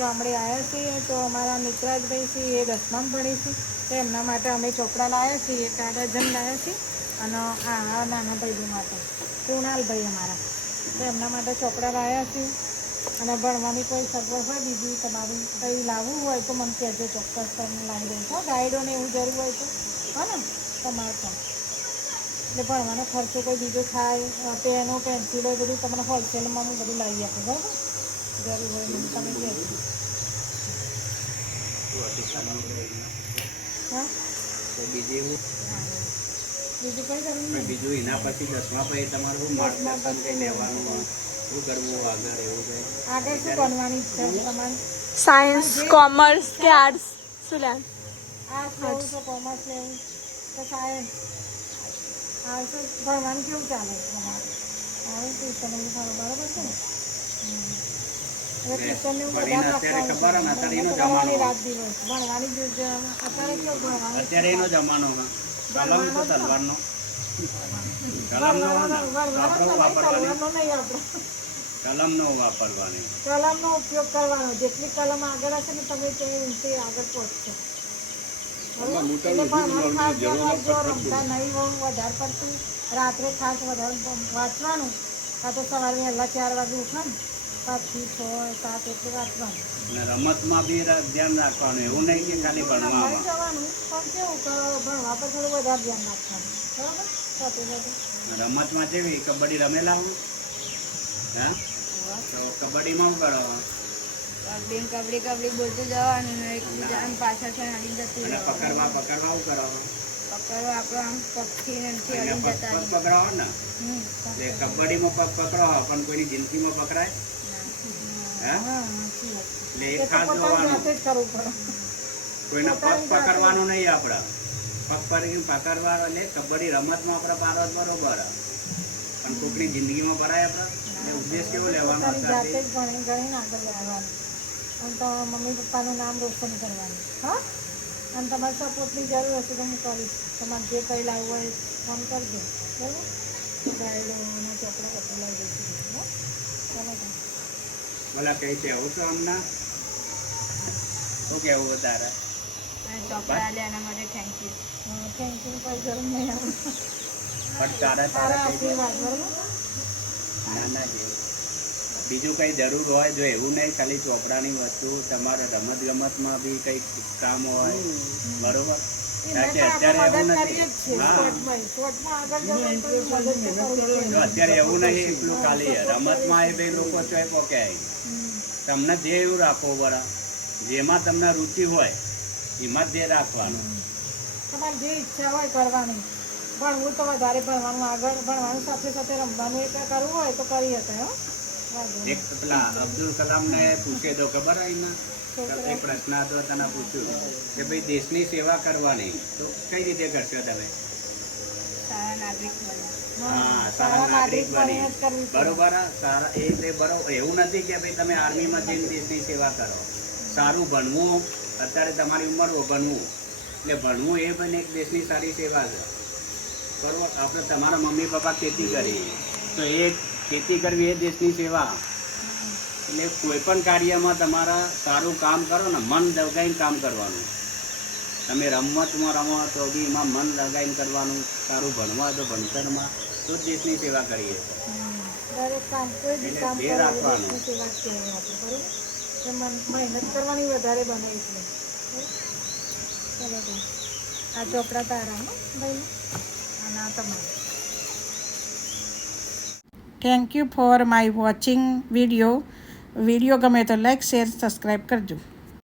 ગામડે આવ્યા છીએ તો અમારા મિત્રાજભાઈ છે એ 10માં ભણે છે તો એમના માટે અમે ચોપડા લાવ્યા છીએ, 4 ડઝન લાવ્યા છીએ. અને આ નાના ભાઈઓ માટે કુણાલભાઈ અમારા તો એમના માટે ચોપડા લાવ્યા છીએ. અને ભણવાની કોઈ સગવડ હોય બીજી તમારું કંઈ લાવવું હોય તો મને કહેજો, ચોક્કસ તમને લાવી દઉં છો. ગાઈડોને એવું જરૂર હોય તો હા ને તમારે પણ. એટલે ભણવાનો ખર્ચો કોઈ બીજો થાય, પેનો પેન્સિલો બધું તમને હોલસેલમાં હું બધું લાવી આપું, બરાબર? જરૂર હોય મને તમે કહેજો. હા બીજું કંઈ કરવું નહીં. બીજું એના પછી 10માં પછી તમારું માર્ગદર્શન કંઈ લેવાનું, શું કરવું આગળ, એવું છે. આગળ શું બનવાની ઈચ્છા છે તમારી? સાયન્સ, કોમર્સ કે આર્ટ્સ? શું લેવું? આર્ટ્સ લેવું તો કોમર્સ લેવું તો સાયન્સ? આર્ટ્સ ભણવાનું કેવું ચાલે છે તમારે? આવે ટ્યુશન એવું સારું બરાબર છે ને? હવે ટ્યુશનને એવું વધારે રાખવાનું, ભણવાની રાત દિવસ ભણવાની જ. અત્યારે કેવું ભણવાનું? અત્યારે એનો જમાનો કલમ તો તલવારનો કલમનો વાપરવાની, કલમનો ઉપયોગ કરવાનો. જેટલી કલમ આગળ હશે ને તમે તે આગળ પહોંચશો. રમતા નહીં હોવું વધારે પડતું, રાત્રે ખાસ વધારે વાંચવાનું. કાં તો સવારે વહેલા 4 વાગે ઉઠો ને 5 થી 6 7 એટલે વાંચવાનું. રમતમાં બી ધ્યાન રાખવાનું, એવું નહીં કે ખાલી ભણવામાં જવાનું. પણ કેવું ભણવા પર થોડું વધારે ધ્યાન રાખવાનું, બરાબર? સાથે સાથે રમતમાં જેવી કબડ્ડી રમેલા હું હા તો કબડ્ડીમાં શું કરવાનું? કબડ્ડી બોલતું જવાનું, એકબીજા પાછળ છે હાલી જતું પકડવા શું કરવાનું? પકડવા આપણો આમ પગથી નથી પગ પકડાવો ને. એટલે કબડ્ડીમાં પગ પકડાવો પણ કોઈની જિંદગીમાં પકડાય એટલે એક ખાસ જોવાનું, કોઈને પગ પકડવાનું નહીં. આપડે પગ પકડવાનો એટલે કબડ્ડી રમતમાં આપણે પારો બરોબર, પણ કોઈની જિંદગીમાં પડાય આપણે. એટલે ઉદ્દેશ કેવો લેવાનો? જાતે જ ગણીને આગળ વધવાનું અને તો મમ્મી પપ્પાનું નામ રોશન કરવાનું. હા, અને તમારે સપોર્ટની જરૂર હશે તો હું કરીશ. તમારે જે કંઈ લાવવું હોય ફોન કરજો, બરાબર? ગાઈડોના ચોપડા બધું લઈ દઈશું. ચાલો તો બોલા કઈ કહેવું છો હમણાં? શું કહેવું તારે? ચોપડા લેવાના માટે થેન્ક યુ. થેન્ક યુ, કોઈ જરૂર નહીં આવે. પણ તારા સારા આશીર્વાદ, બરાબર? ના ના બીજું કંઈ જરૂર હોય જો એવું નહીં ખાલી ચોપડાની વસ્તુ, તમારે રમત ગમતમાં બી કંઈક કામ હોય બરોબર. અત્યારે એવું નહીં એટલું ખાલી રમતમાં એ બે લોકો ચોય પોકે તમને જે એવું રાખવો પડે, જેમાં તમને રુચિ હોય એમાં જે રાખવાનું. તમારે જે ઈચ્છા હોય કરવાની. ભણવું તો વધારે ભણવાનું, આગળ ભણવાનું સાથે સાથે રમવાનું એ કરવું હોય તો કરી શકે. એક પેલા અબ્દુલ કલામ ને પૂછે તો ખબર હોય એક પ્રશ્ન હતો, તને પૂછ્યું કે ભાઈ દેશની સેવા કરવાની તો કઈ રીતે કરશો તમે? સારા નાગરિક બની બરોબર. સારા એ બરોબર. એવું નથી કે ભાઈ તમે આર્મીમાં જઈને દેશની સેવા કરો. સારું ભણવું, અત્યારે તમારી ઉંમર ભણવું એટલે ભણવું એ પણ એક દેશની સારી સેવા છે, બરોબર. આપણે તમારા મમ્મી પપ્પા ખેતી કરી તો એ ખેતી કરવી એ દેશની સેવા. એટલે કોઈ પણ કાર્યમાં તમારા સારું કામ કરો ને, મન લગાવીને કામ કરવાનું. તમે રમતમાં રમો તો બી એમાં મન લગાવીને કરવાનું. સારું ભણવા તો ભણતરમાં તો જ દેશની સેવા કરીએ. મહેનત કરવાની વધારે બને એટલે. ચલો તો આ ચોપડા તારા ભાઈ અને આ તમારે. Thank you for my watching video. Video ગમે તો લાઈક, શેર, સબસ્ક્રાઈબ કરજો.